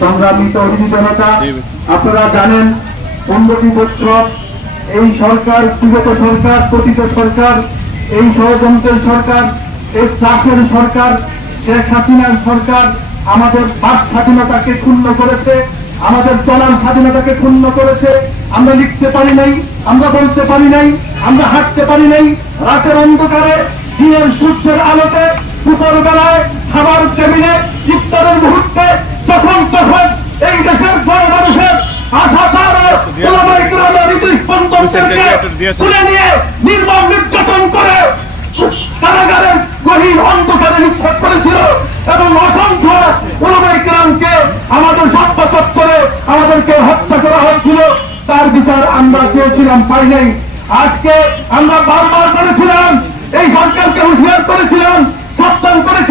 সংগ্রামী তৌহিদি জনতা, আপনারা জানেন 15টি বছর এই সরকার, বিগত সরকার, পতিত সরকার, এই ষড়যন্ত্রের সরকার, এই ত্রাসের সরকার, শেখ হাসিনার সরকার আমাদের বাক স্বাধীনতাকে ক্ষুণ্ণ করেছে, আমাদের চলার স্বাধীনতাকে ক্ষুণ্ণ করেছে। আমরা লিখতে পারি নাই, আমরা বলতে পারি নাই, আমরা হাঁটতে পারি নাই। রাতের অন্ধকারে, দিনের সূর্যের আলোতে, দুপুর বেলায় খাবার টেবিলে, ইফতারের মুহূর্তে যখন তখন এই দেশের বড় মানুষের তুলে নিয়ে নির্মম নির্যাতন করে কারাগারের গভীর অন্ধকারে নিক্ষেপ করেছিল এবং অসংখ্য ওলামায়ে কেরামকে আমাদের সভ্যপত করে আমাদেরকে হত্যা করা হয়েছিল। তার বিচার আমরা চেয়েছিলাম, পাই নাই। আজকে আমরা বারবার করেছিলাম, এই সরকারকে হুঁশিয়ার করেছিলাম, সাবধান করেছিলাম।